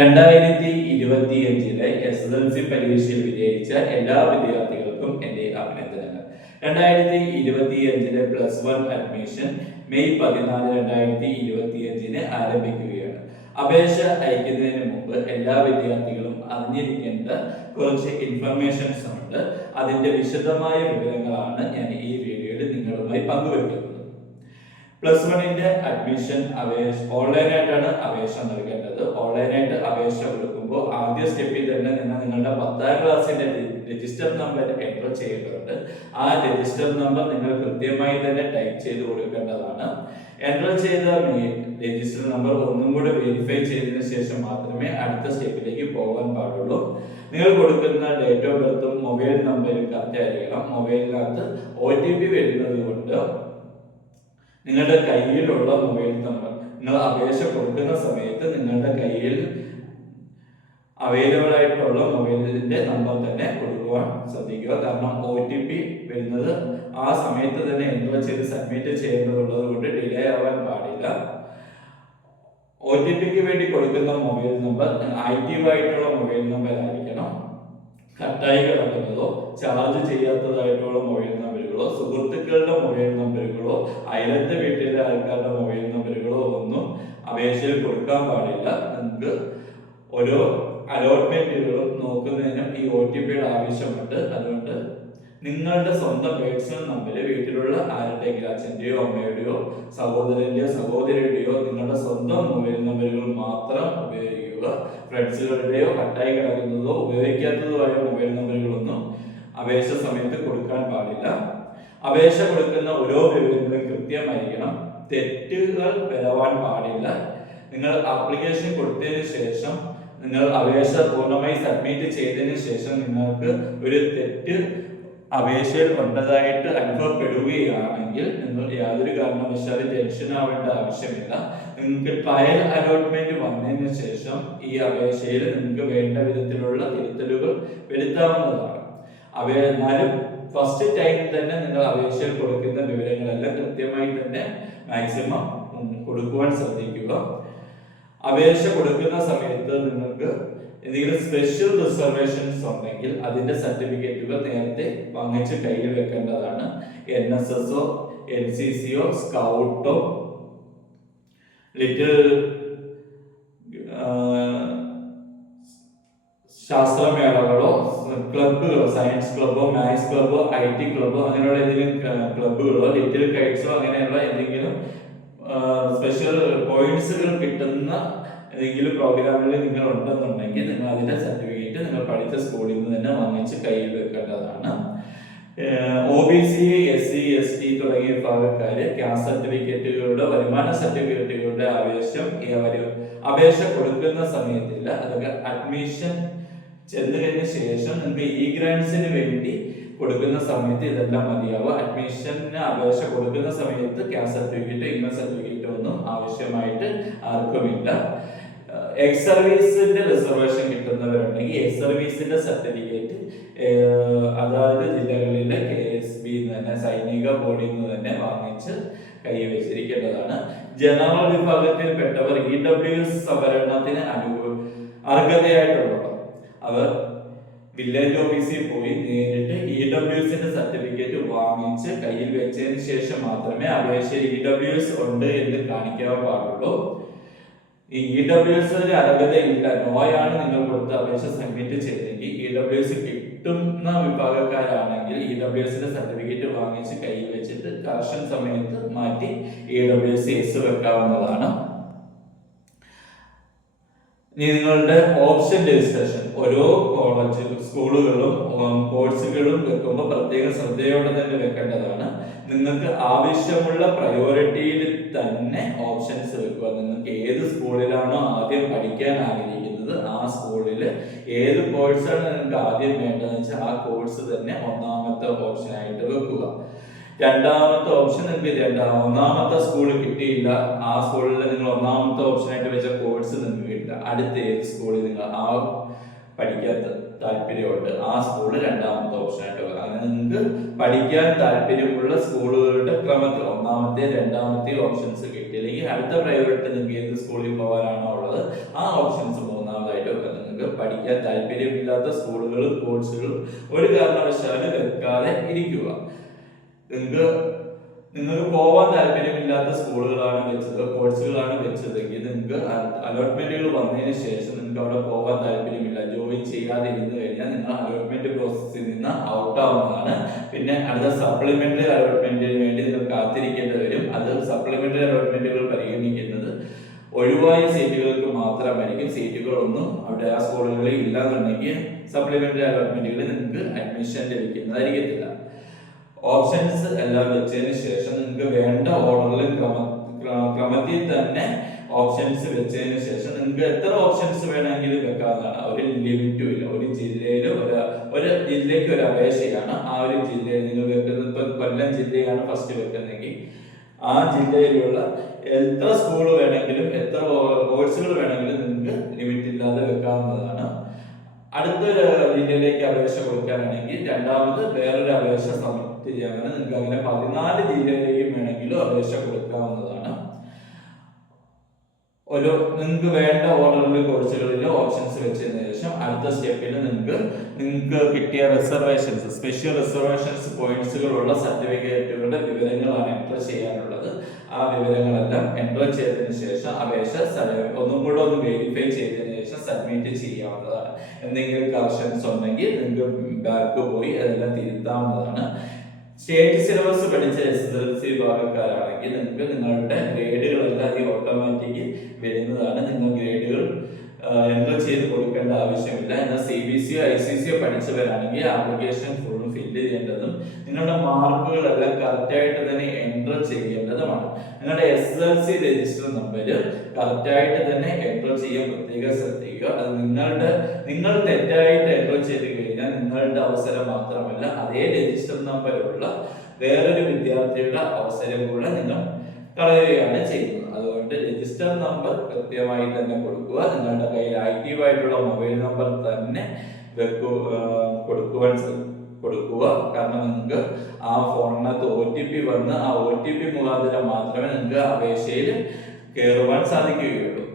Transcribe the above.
രണ്ടായിരത്തി ഇരുപത്തി അഞ്ചിലെ എസ് എസ് എൽ സി പരീക്ഷയിൽ വിജയിച്ച എല്ലാ വിദ്യാർത്ഥികൾക്കും എന്റെ അഭിനന്ദനങ്ങൾ. രണ്ടായിരത്തി ഇരുപത്തി അഞ്ചിലെ പ്ലസ് വൺ അഡ്മിഷൻ മെയ് പതിനാല് രണ്ടായിരത്തി ഇരുപത്തി അഞ്ചിന് ആരംഭിക്കുകയാണ്. അപേക്ഷ അയക്കുന്നതിന് മുമ്പ് എല്ലാ വിദ്യാർത്ഥികളും അറിഞ്ഞിരിക്കേണ്ട കുറച്ച് ഇൻഫർമേഷൻസ് ഉണ്ട്. അതിന്റെ വിശദമായ വിവരങ്ങളാണ് ഞാൻ ഈ വീഡിയോയിൽ നിങ്ങളുമായി പങ്കുവെക്കുന്നത്. പ്ലസ് വണ്ണിന്റെ അഡ്മിഷൻ അപേക്ഷ ഓൺലൈനായിട്ടാണ് അപേക്ഷ നൽകേണ്ടത്. ഓൺലൈനായിട്ട് അപേക്ഷ കൊടുക്കുമ്പോൾ ആദ്യ സ്റ്റെപ്പിൽ തന്നെ നിങ്ങൾ നിങ്ങളുടെ പത്താം ക്ലാസ്സിന്റെ രജിസ്റ്റർ നമ്പർ എന്റർ ചെയ്യേണ്ടതുണ്ട്. ആ രജിസ്റ്റർ നമ്പർ നിങ്ങൾ കൃത്യമായി തന്നെ ടൈപ്പ് ചെയ്ത് കൊടുക്കേണ്ടതാണ്. എന്റർ ചെയ്ത രജിസ്റ്റർ നമ്പർ ഒന്നും കൂടെ വെരിഫൈ ചെയ്തതിനു ശേഷം മാത്രമേ അടുത്ത സ്റ്റെപ്പിലേക്ക് പോകാൻ പാടുള്ളൂ. നിങ്ങൾ കൊടുക്കുന്ന ഡേറ്റ് ഓഫ് ബർത്തും മൊബൈൽ നമ്പറും കറക്റ്റ് ആയിരിക്കണം. മൊബൈലിനകത്ത് ഒ ടി പി വരുന്നത് കൊണ്ട് നിങ്ങളുടെ കയ്യിലുള്ള മൊബൈൽ നമ്പർ നിങ്ങൾ അപേക്ഷ കൊടുക്കുന്ന സമയത്ത് നിങ്ങളുടെ കയ്യിൽ അവൈലബിൾ ആയിട്ടുള്ള മൊബൈലിന്റെ നമ്പർ തന്നെ കൊടുക്കുവാൻ ശ്രദ്ധിക്കുക. കാരണം ഒ ടി പി വരുന്നത് ആ സമയത്ത് തന്നെ എന്തോ ചെയ്ത് സബ്മിറ്റ് ചെയ്യേണ്ടതുള്ളത് കൊണ്ട് ഡിലേ ആവാൻ പാടില്ല. ഒ ടി പിക്ക് വേണ്ടി കൊടുക്കുന്ന മൊബൈൽ നമ്പർ ആക്റ്റീവ് ആയിട്ടുള്ള മൊബൈൽ നമ്പർ ആയിരിക്കണം. കട്ടായി കിടക്കുന്നതോ ചാർജ് ചെയ്യാത്തതായിട്ടുള്ള മൊബൈൽ നമ്പറുകളോ സുഹൃത്തുക്കളുടെ മൊബൈൽ നമ്പറുകളോ അയലത്തെ വീട്ടിലെ ആൾക്കാരുടെ മൊബൈൽ നമ്പറുകളോ ഒന്നും അപേക്ഷയിൽ കൊടുക്കാൻ നമുക്ക് ഓരോ അലോട്ട്മെന്റുകളും നോക്കുന്നതിനും ഈ ഒ ടി പിയുടെ ആവശ്യമുണ്ട്. അതുകൊണ്ട് നിങ്ങളുടെ സ്വന്തം പേഴ്സണൽ നമ്പർ വീട്ടിലുള്ള ആരുടെയെങ്കിലും അച്ഛന്റെയോ അമ്മയുടെയോ സഹോദരന്റെയോ സഹോദരിയുടെയോ നിങ്ങളുടെ സ്വന്തം മൊബൈൽ നമ്പറുകൾ മാത്രം ഉപയോഗിക്കുക. ഫ്രണ്ട്സുകളുടെയോ കട്ടായി കിടക്കുന്നതോ ഉപയോഗിക്കാത്തതോ ആയ മൊബൈൽ നമ്പറുകളൊന്നും അപേക്ഷ സമയത്ത് കൊടുക്കാൻ പാടില്ല. അപേക്ഷ കൊടുക്കുന്ന ഓരോ വിവരങ്ങളും കൃത്യമായിരിക്കണം. തെറ്റുകൾ വരവാൻ പാടില്ല. നിങ്ങൾ ആപ്ലിക്കേഷൻ കൊടുത്തതിന് ശേഷം നിങ്ങൾ അപേക്ഷ പൂർണമായി സബ്മിറ്റ് ചെയ്തതിന് ശേഷം നിങ്ങൾക്ക് ഒരു തെറ്റ് അപേക്ഷയിൽ ഉണ്ടതായിട്ട് അനുഭവപ്പെടുകയാണെങ്കിൽ നിങ്ങൾ യാതൊരു കാരണവശാലും ടെൻഷൻ ആവേണ്ട ആവശ്യമില്ല. നിങ്ങൾക്ക് ട്രയൽ അലോട്ട്മെന്റ് വന്നതിന് ശേഷം ഈ അപേക്ഷയിൽ നിങ്ങൾക്ക് വേണ്ട വിധത്തിലുള്ള തിരുത്തലുകൾ വരുത്താവുന്നതാണ്. അവ എന്നാലും ഫസ്റ്റ് ടൈം തന്നെ നിങ്ങൾ അപേക്ഷയിൽ കൊടുക്കുന്ന വിവരങ്ങളെല്ലാം കൃത്യമായി തന്നെ മാക്സിമം കൊടുക്കുവാൻ ശ്രദ്ധിക്കുക. അപേക്ഷ കൊടുക്കുന്ന സമയത്ത് നിങ്ങൾക്ക് എന്തെങ്കിലും സ്പെഷ്യൽ റിസർവേഷൻസ് ഉണ്ടെങ്കിൽ അതിന്റെ സർട്ടിഫിക്കറ്റുകൾ നേരത്തെ വാങ്ങിച്ച് കയ്യിൽ വെക്കേണ്ടതാണ്. എൻ എസ് എസോ എൻ സി സിയോ സ്കൗട്ടോ ലിറ്റിൽ ശാസ്ത്രമേളകളോ ക്ലബുകളോ സയൻസ് ക്ലബോ മാത്സ് ക്ലബോ ഐ ടി ക്ലബോ അങ്ങനെയുള്ള എന്തെങ്കിലും ക്ലബുകളോ ലിറ്റിൽ കൈറ്റ്സോ അങ്ങനെയുള്ള എന്തെങ്കിലും സ്പെഷ്യൽ പോയിന്റ്സുകൾ കിട്ടുന്ന ഏതെങ്കിലും പ്രോഗ്രാമുകളിൽ നിങ്ങൾ ഉണ്ടെന്നുണ്ടെങ്കിൽ നിങ്ങൾ അതിന്റെ സർട്ടിഫിക്കറ്റ് നിങ്ങൾ പഠിച്ച സ്കൂളിൽ നിന്ന് തന്നെ വാങ്ങിച്ച് കയ്യിൽ വെക്കേണ്ടതാണ്. O B C S C S T തുടങ്ങിയ വിഭാഗക്കാർ ക്യാസ് സർട്ടിഫിക്കറ്റുകളുടെ വരുമാന സർട്ടിഫിക്കറ്റുകളുടെ ആവേശം അപേക്ഷ കൊടുക്കുന്ന സമയത്തില്ല. അതൊക്കെ അഡ്മിഷൻ ചെന്നതിന് ശേഷം നിങ്ങൾക്ക് ഇ ഗ്രാൻസിന് വേണ്ടി കൊടുക്കുന്ന സമയത്ത് ഇതെല്ലാം മതിയാവും അഡ്മിഷന് അപേക്ഷ കൊടുക്കുന്ന സമയത്ത് ക്യാസ് സർട്ടിഫിക്കറ്റ് ഇൻകം സർട്ടിഫിക്കറ്റ് ഒന്നും ആവശ്യമായിട്ട് ആർക്കുമില്ല. എക്സ് സർവീസിന്റെ റിസർവേഷൻ കിട്ടുന്നവരുണ്ടെങ്കിൽ എക്സ് സർവീസിന്റെ സർട്ടിഫിക്കറ്റ് അതായത് ജില്ലകളിലെ കെ എസ് ബി തന്നെ സൈനിക ബോർഡിൽ നിന്ന് തന്നെ വാങ്ങിച്ച് കൈവച്ചിരിക്കേണ്ടതാണ്. ജനറൽ വിഭാഗത്തിൽപ്പെട്ടവർ ഇ ഡബ്ല്യു എസ് സംവരണത്തിന് അനുഭവ അർഹതയായിട്ടുള്ളവർ അവർ വില്ലേജ് ഓഫീസിൽ പോയി നേരിട്ട് ഇ ഡബ്ല്യു എസിന്റെ സർട്ടിഫിക്കറ്റ് വാങ്ങിച്ച് കയ്യിൽ വെച്ചതിന് ശേഷം മാത്രമേ അപേക്ഷയിൽ ഇ ഡബ്ല്യു എസ് ഉണ്ട് എന്ന് കാണിക്കാൻ പാടുള്ളൂ. ഈ ഇ ഡബ്ല്യു എസ് അർഹതയില്ല നോയാണ് നിങ്ങൾ കൊടുത്ത അപേക്ഷ സബ്മിറ്റ് ചെയ്തെങ്കിൽ ഇ ഡബ്ല്യു എസ് കിട്ടുന്ന വിഭാഗക്കാരാണെങ്കിൽ ഇ ഡബ്ല്യു എസിന്റെ സർട്ടിഫിക്കറ്റ് വാങ്ങിച്ച് കയ്യിൽ വെച്ചിട്ട് കറക്ഷൻ സമയത്ത് മാറ്റി ഇ ഡബ്ല്യു എസ് എസ് വെക്കാവുന്നതാണ്. നിങ്ങളുടെ ഓപ്ഷൻ രജിസ്ട്രേഷൻ ഓരോ കോളേജ് സ്കൂളുകളും കോഴ്സുകളും വെക്കുമ്പോൾ പ്രത്യേക ശ്രദ്ധയോടെ തന്നെ വെക്കേണ്ടതാണ്. നിങ്ങൾക്ക് ആവശ്യമുള്ള പ്രയോറിറ്റിയിൽ തന്നെ ഓപ്ഷൻസ് വെക്കുക. നിങ്ങൾക്ക് ഏത് സ്കൂളിലാണോ ആദ്യം പഠിക്കാൻ ആഗ്രഹിക്കുന്നത് ആ സ്കൂളിൽ ഏത് കോഴ്സാണ് നിങ്ങൾക്ക് ആദ്യം വേണ്ടതെന്ന് വെച്ചാൽ ആ കോഴ്സ് തന്നെ ഒന്നാമത്തെ ഓപ്ഷനായിട്ട് വെക്കുക. രണ്ടാമത്തെ ഓപ്ഷൻ നിങ്ങൾക്ക് രണ്ടാം ഒന്നാമത്തെ സ്കൂൾ കിട്ടിയില്ല ആ സ്കൂളിൽ നിങ്ങൾ ഒന്നാമത്തെ ഓപ്ഷനായിട്ട് വെച്ച കോഴ്സ് നിങ്ങൾക്ക് അടുത്ത ഏത് സ്കൂളിൽ നിങ്ങൾ ആ പഠിക്കാൻ താല്പര്യമുണ്ട്? ആ സ്കൂൾ രണ്ടാമത്തെ ഓപ്ഷൻ ആയിട്ട് വെക്കാം അങ്ങനെ നിങ്ങൾക്ക് പഠിക്കാൻ താല്പര്യമുള്ള സ്കൂളുകളുടെ ക്രമത്തിൽ ഒന്നാമത്തെ രണ്ടാമത്തെ ഓപ്ഷൻസ് കിട്ടിയില്ലെങ്കിൽ അടുത്ത പ്രയോറിറ്റി നിങ്ങൾക്ക് ഏത് സ്കൂളിൽ പോകാനാണോ ഉള്ളത് ആ ഓപ്ഷൻസ് മൂന്നാമതായിട്ട് പഠിക്കാൻ താല്പര്യമില്ലാത്ത സ്കൂളുകളും കോഴ്സുകളും ഒരു കാരണവശാലും വെക്കാതെ ഇരിക്കുക. നിങ്ങൾക്ക് നിങ്ങൾക്ക് പോവാൻ താല്പര്യമില്ലാത്ത സ്കൂളുകളാണ് വെച്ചത് കോഴ്സുകളാണ് വെച്ചതെങ്കിൽ അലോട്ട്മെന്റുകൾ വന്നതിന് ശേഷം നിങ്ങൾക്ക് അവിടെ പോകാൻ താല്പര്യമില്ല. ജോയിൻ ചെയ്യാതെ ഇരുന്ന് കഴിഞ്ഞാൽ നിങ്ങൾ അലോട്ട്മെന്റ് പ്രോസസ്സിൽ നിന്ന് ഔട്ട് ആവുന്നതാണ്. പിന്നെ അടുത്ത സപ്ലിമെന്ററി അലോട്ട്മെന്റിന് വേണ്ടി നിങ്ങൾ കാത്തിരിക്കേണ്ടി വരും. അത് സപ്ലിമെന്ററി അലോട്ട്മെന്റുകൾ പരിഗണിക്കുന്നത് ഒഴിവായ സീറ്റുകൾക്ക് മാത്രമായിരിക്കും. സീറ്റുകളൊന്നും അവിടെ ആ സ്കൂളുകളിൽ ഇല്ലാന്നുണ്ടെങ്കിൽ സപ്ലിമെന്ററി അലോട്ട്മെന്റുകളിൽ നിങ്ങൾക്ക് അഡ്മിഷൻ ലഭിക്കുന്നതായിരിക്കത്തില്ല. ഓപ്ഷൻസ് എല്ലാം വെച്ചതിന് ശേഷം നിങ്ങൾക്ക് വേണ്ട ഓർഡറിൽ ക്രമ ക്രമത്തിൽ തന്നെ ഓപ്ഷൻസ് വെച്ചതിന് ശേഷം നിങ്ങൾക്ക് എത്ര ഓപ്ഷൻസ് വേണമെങ്കിലും വെക്കാവുന്നതാണ്. ഒരു ലിമിറ്റും ഇല്ല. ഒരു ജില്ലയിൽ ഒരു ഒരു ജില്ലയ്ക്ക് ഒരു അപേക്ഷയാണ് ആ ഒരു ജില്ലയിൽ നിങ്ങൾ വെക്കുന്നത് ഇപ്പൊ കൊല്ലം ജില്ലയാണ് ഫസ്റ്റ് വെക്കുന്നതെങ്കിൽ ആ ജില്ലയിലുള്ള എത്ര സ്കൂൾ വേണമെങ്കിലും എത്ര കോഴ്സുകൾ വേണമെങ്കിലും നിങ്ങൾക്ക് ലിമിറ്റ് ഇല്ലാതെ വെക്കാവുന്നതാണ്. അടുത്തൊരു ജില്ലയിലേക്ക് അപേക്ഷ കൊടുക്കാനാണെങ്കിൽ രണ്ടാമത് വേറൊരു അപേക്ഷ സബ്മിറ്റ് നിങ്ങൾക്ക് അങ്ങനെ പതിനാല് ജില്ലയിലേക്കും വേണമെങ്കിലും അപേക്ഷ കൊടുക്കാവുന്നതാണ്. ഒരു നിങ്ങൾക്ക് വേണ്ട ഓർഡറിൽ കോഴ്സുകളിൽ ഓപ്ഷൻസ് വെച്ചതിന് ശേഷം അടുത്ത സ്റ്റെപ്പിൽ നിങ്ങൾക്ക് നിങ്ങൾക്ക് കിട്ടിയ റിസർവേഷൻസ് സ്പെഷ്യൽ റിസർവേഷൻസ് പോയിന്റ്സുകളുള്ള സർട്ടിഫിക്കറ്റുകളുടെ വിവരങ്ങളാണ് എന്റർ ചെയ്യാനുള്ളത്. ആ വിവരങ്ങളെല്ലാം എന്റർ ചെയ്തതിന് ശേഷം അപേക്ഷ ഒന്നും കൂടെ ഒന്ന് വെരിഫൈ ചെയ്തതിന് ശേഷം സബ്മിറ്റ് ചെയ്യാവുന്നതാണ്. എന്തെങ്കിലും കറക്ഷൻസ് ഉണ്ടെങ്കിൽ നിങ്ങൾക്ക് ബാക്ക് പോയി അതെല്ലാം തിരുത്താവുന്നതാണ്. സ്റ്റേറ്റ് സിലബസ് പഠിച്ച എസ് എസ് എൽ സി വിഭാഗക്കാരാണെങ്കിൽ നിങ്ങൾക്ക് നിങ്ങളുടെ ഗ്രേഡുകളെല്ലാം ഈ ഓട്ടോമാറ്റിക് വരുന്നതാണ്. നിങ്ങൾ ഗ്രേഡുകൾ എന്തോ ചെയ്ത് കൊടുക്കേണ്ട ആവശ്യമില്ല. എന്നാൽ സി ബി സിയോ ഐ സി സിയോ പഠിച്ചവരാണെങ്കിൽ ആപ്ലിക്കേഷൻ ഫുള്ളും ഫില്ല് ചെയ്യേണ്ടതും നിങ്ങളുടെ മാർക്കുകളെല്ലാം കറക്റ്റായിട്ട് തന്നെ എന്റർ ചെയ്യേണ്ടതുമാണ്. നിങ്ങളുടെ S L C register number കറക്റ്റായിട്ട് തന്നെ എന്റർ ചെയ്യാൻ പ്രത്യേകം ശ്രദ്ധിക്കുക. അത് നിങ്ങളുടെ നിങ്ങൾ തെറ്റായിട്ട് എന്റർ ചെയ്ത് അവസരം മാത്രമല്ല അതേ രജിസ്റ്റർ നമ്പറുള്ള വേറൊരു വിദ്യാർത്ഥിയുടെ അവസരം കൂടെ നിങ്ങൾ കളയുകയാണ് ചെയ്യുന്നത്. അതുകൊണ്ട് രജിസ്റ്റർ നമ്പർ കൃത്യമായി തന്നെ കൊടുക്കുക. നിങ്ങളുടെ കയ്യിൽ ആക്റ്റീവ് ആയിട്ടുള്ള മൊബൈൽ നമ്പർ തന്നെ വെക്കു കൊടുക്കുവാൻ കൊടുക്കുക. കാരണം നിങ്ങൾക്ക് ആ ഫോണിനകത്ത് ഒ ടി പി വന്ന് ആ ഒ ടി പി മുഖാന്തരം മാത്രമേ നിങ്ങൾക്ക് അപേക്ഷയിൽ കയറുവാൻ സാധിക്കുകയുള്ളൂ.